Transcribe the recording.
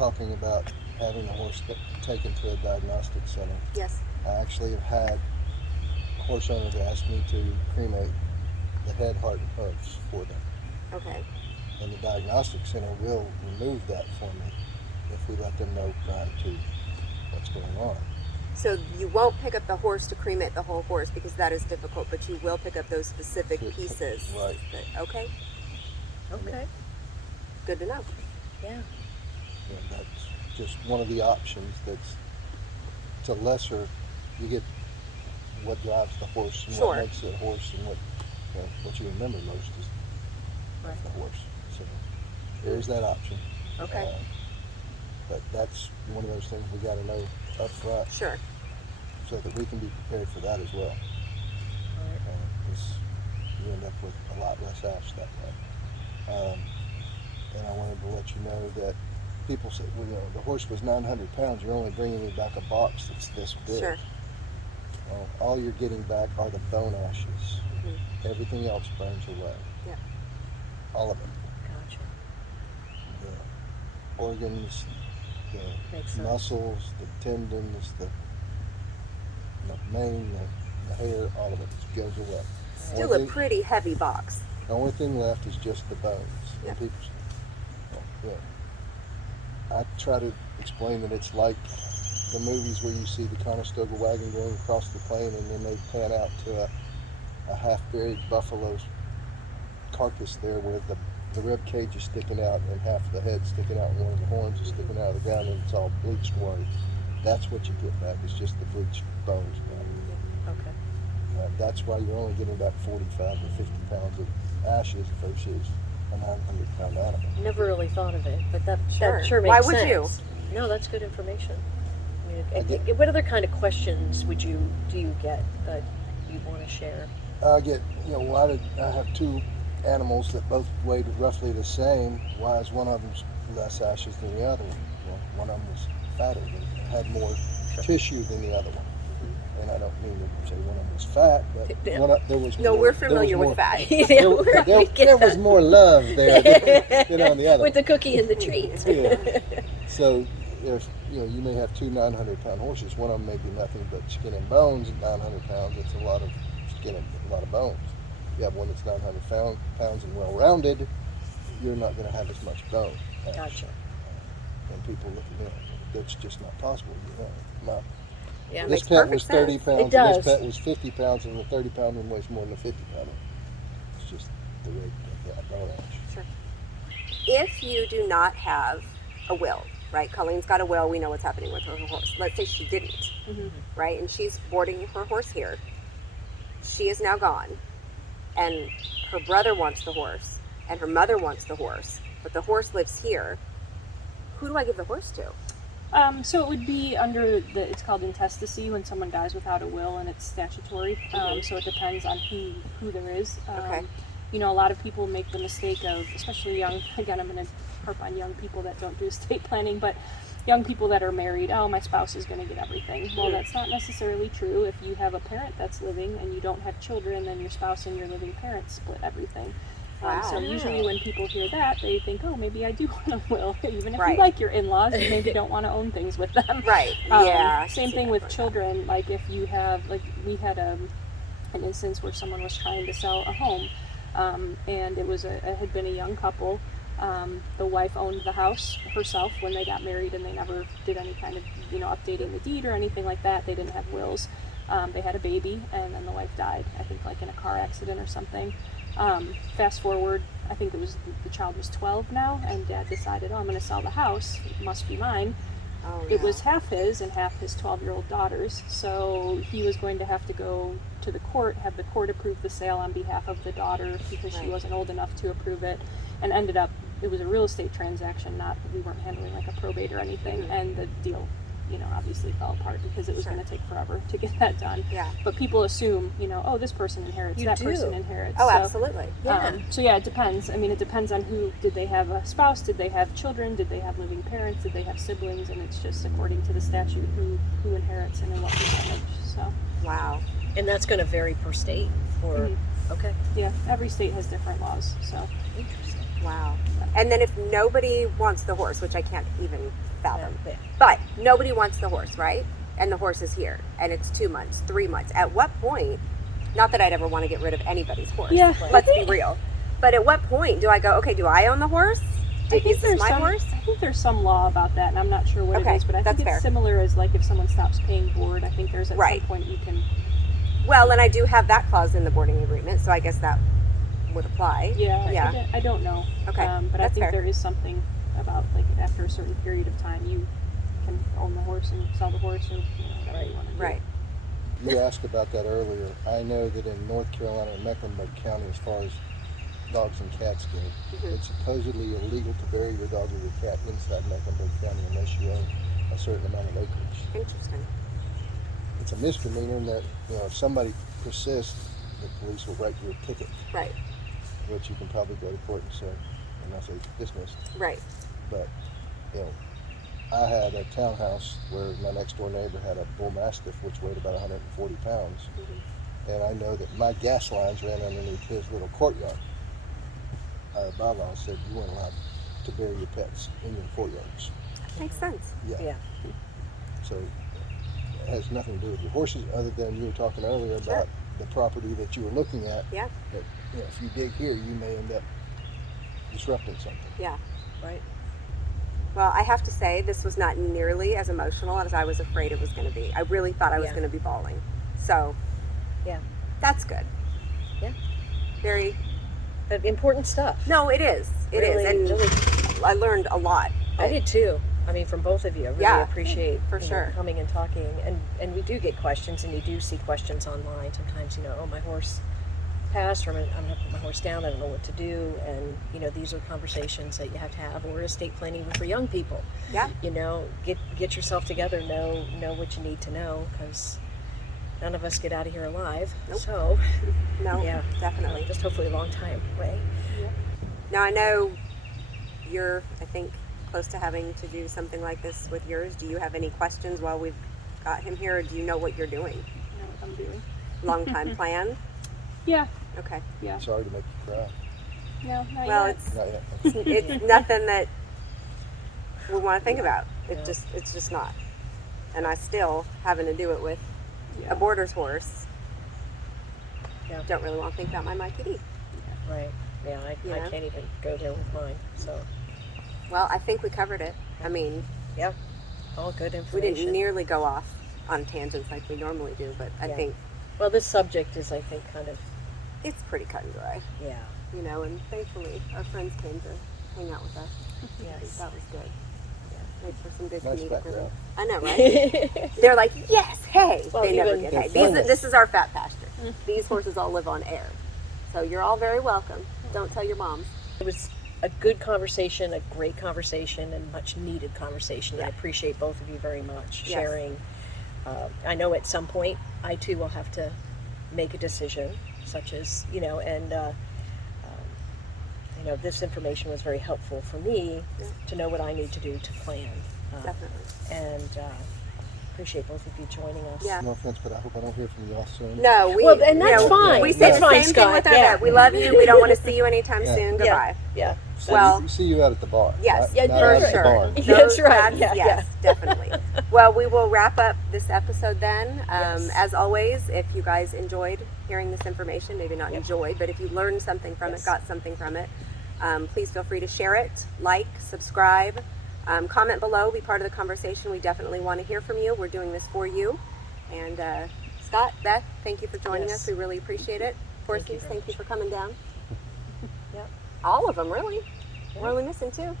talking about having a horse taken to a diagnostic center. Yes. I actually have had horse owners ask me to cremate the head, heart, and hooves for them. Okay. And the diagnostic center will remove that for me if we let them know prior to what's going on. So you won't pick up the horse to cremate the whole horse because that is difficult, but you will pick up those specific pieces. Right. Okay. Okay. Good to know. Yeah. And that's just one of the options. It's a lesser. You get what drives the horse and Sure. what makes it a horse, and what you remember most is Right. the horse. So there's that option. Okay. But that's one of those things we got to know up front, Sure. so that we can be prepared for that as well. Right. Because you end up with a lot less ash that way. And I wanted to let you know that people say, well, the horse was 900 pounds. You're only bringing me back a box that's this big. Sure. Well, all you're getting back are the bone ashes. Mm-hmm. Everything else burns away. Yeah. All of it. Gotcha. The organs, Makes the sense. muscles, the tendons, the mane, the hair, all of it goes away. Still a pretty heavy box. The only thing left is just the bones. Yeah. And people say, I try to explain that it's like the movies where you see the Conestoga wagon going across the plain, and then they pan out to a half-buried buffalo's carcass there, where the rib cage is sticking out and half of the head sticking out and one of the horns is sticking out of the ground, and it's all bleached white. That's what you get back. It's just the bleached bones back. Okay. That's why you're only getting about 45 to 50 pounds of ashes versus a 900-pound animal. Never really thought of it, but that Sure. sure Why makes would sense. you? No, that's good information. I mean, what other kind of questions do you get that you want to share? I get, why did I have two animals that both weighed roughly the same? Why is one of them less ashes than the other one? Well, one of them was fatter, and had more tissue than the other one. And I don't mean to say one of them was fat, but there was No, more, we're familiar with fat. there was more love there than on the other With one. the cookie and the treat. Yeah. So if you may have two 900-pound horses, one of them may be nothing but skin and bones. At 900 pounds, it's a lot of skin and a lot of bones. You have one that's 900 pounds and well-rounded, you're not going to have as much bone. Gotcha. And people look at that's just not possible. Yeah, This makes pet perfect was 30 sense. pounds, It and does. this pet was 50 pounds, and the 30-pound one weighs more than the 50-pound one. It's just the way that bone ash. Sure. If you do not have a will, right? Colleen's got a will. We know what's happening with her horse. Let's say she didn't, right? And she's boarding her horse here. She is now gone, and her brother wants the horse, and her mother wants the horse, but the horse lives here. Who do I give the horse to? So it would be under it's called intestacy when someone dies without a will, and it's statutory. So it depends on who there is. Okay. A lot of people make the mistake of, especially young, again, I'm going to harp on young people that don't do estate planning, but young people that are married, my spouse is going to get everything. Well, that's not necessarily true. If you have a parent that's living and you don't have children, then your spouse and your living parents split everything. Wow. So usually when people hear that, they think, maybe I do want a will. Even if Right. you like your in-laws, you maybe don't want to own things with them. Right. Yeah. Same thing with children. Like if you have, we had an instance where someone was trying to sell a home, and it had been a young couple. The wife owned the house herself when they got married, and they never did any kind of, updating the deed or anything like that. They didn't have wills. They had a baby, and then the wife died, I think in a car accident or something. Fast forward, I think it was the child was 12 now, and Dad decided, I'm going to sell the house. It must be mine. Oh, It no. was half his and half his 12-year-old daughter's, so he was going to have to go to the court, have the court approve the sale on behalf of the daughter because she Right. wasn't old enough to approve it, and ended up, it was a real estate transaction, we weren't handling like a probate or anything, and the deal, obviously fell apart because it was Sure. going to take forever to get that done. Yeah. But people assume, this person inherits, You that do. person inherits. Oh, So, absolutely. Yeah. so yeah, it depends. I mean, it depends on did they have a spouse, did they have children, did they have living parents, did they have siblings, and it's just according to the statute who inherits and in what percentage. So Wow. And that's going to vary per state? Or Okay. yeah, every state has different laws. So Interesting. Wow. And then if nobody wants the horse, which I can't even fathom. Yeah. But nobody wants the horse, right? And the horse is here, and it's 2 months, 3 months. At what point, not that I'd ever want to get rid of anybody's horse, Yeah. let's be real. But at what point do I go, okay, do I own the horse? Is this my horse? I think there's some law about that, and I'm not sure what Okay, it is, but I think that's it's fair. similar as like if someone stops paying board. I think there's at Right. some point you can. Well, and I do have that clause in the boarding agreement, so I guess that would apply. Yeah. I don't know. Okay, but I that's think fair. there is something about like after a certain period of time you can own the horse and sell the horse or whatever you want to do. Right. You asked about that earlier. I know that in North Carolina and Mecklenburg County, as far as dogs and cats go, it's supposedly illegal to bury your dog or your cat inside Mecklenburg County unless you own a certain amount of acreage. Interesting. It's a misdemeanor in that, if somebody persists, the police will write you a ticket, Right. which you can probably go to court and say, and I say dismissed. Right. But, I had a townhouse where my next door neighbor had a bull mastiff which weighed about 140 pounds. And I know that my gas lines ran underneath his little courtyard. Our bylaw said you weren't allowed to bury your pets in your courtyards. Makes sense. Yeah. So it has nothing to do with your horses, other than you were talking earlier about the property that you were looking at. Yeah. That, if you dig here, you may end up disrupting something. Yeah. Right. Well, I have to say, this was not nearly as emotional as I was afraid it was going to be. I really thought I was Yeah. going to be bawling. So, Yeah. that's good. Yeah. Very. But important stuff. No, it is. It is, Really, and really- I learned a lot. I did too. I mean, from both of you, I really Yeah, appreciate for sure. coming and talking. And we do get questions, and you do see questions online sometimes. Oh, my horse passed, or I'm going to put my horse down. I don't know what to do. And these are conversations that you have to have, or estate planning for young people. Yeah. Get yourself together. Know what you need to know, because none of us get out of here alive. Nope. So No, yeah, definitely. just hopefully a long time away. Now, I know you're, I think, close to having to do something like this with yours. Do you have any questions while we've got him here, or do you know what you're doing? I know what I'm doing. Long time plan? Yeah. Okay. Yeah. Sorry to make you cry. No, not Well, yet. it's Not yet. it's nothing that we want to think about. Yeah. It's just not. And I still having to do it with a boarder's horse. Yeah. Don't really want to think about my PD. Right. Yeah, I can't even go there with mine. So Well, I think we covered it. I mean, yeah, all good we information. didn't nearly go off on tangents like we normally do, but I Yeah. think Well, this subject is, I think, kind of it's pretty cut and dry. yeah. And thankfully our friends came to hang out with us. I think Yes. that was good. Made for some good Nice comedic background. relief. I know, right? They're like, yes, hey. Well, They never even- get They're hey. friendless. This is our fat pasture. These horses all live on air. So you're all very welcome. Don't tell your moms. It was a good conversation, a great conversation, and much needed conversation. I Yeah. appreciate both of you very much Yes. sharing. I know at some point I too will have to make a decision, such as this information was very helpful for me to know what I need to do to plan. Definitely. And appreciate both of you joining us. Yeah. No offense, but I hope I don't hear from you all soon. No, we. Well, and that's fine. We say That's the fine, same thing Scott. with our Yeah. vet. We love you. We don't want to see you anytime Yeah. soon. Yeah. Goodbye. Yeah. Well- See you out at the bar. Yes, not for out at sure. the barn. That's right. Yes, Yeah, definitely. Well, we will wrap up this episode then. Yes. As always, if you guys enjoyed hearing this information, maybe not Yep. enjoyed, but if you learned something from Yes. it, got something from it, please feel free to share it, like, subscribe, comment below, be part of the conversation. We definitely want to hear from you. We're doing this for you. And Scott, Beth, thank you for joining Yes. us. We really appreciate it. Horses, very thank you for coming down. Yep. All of them, really. Yeah. We're only missing two.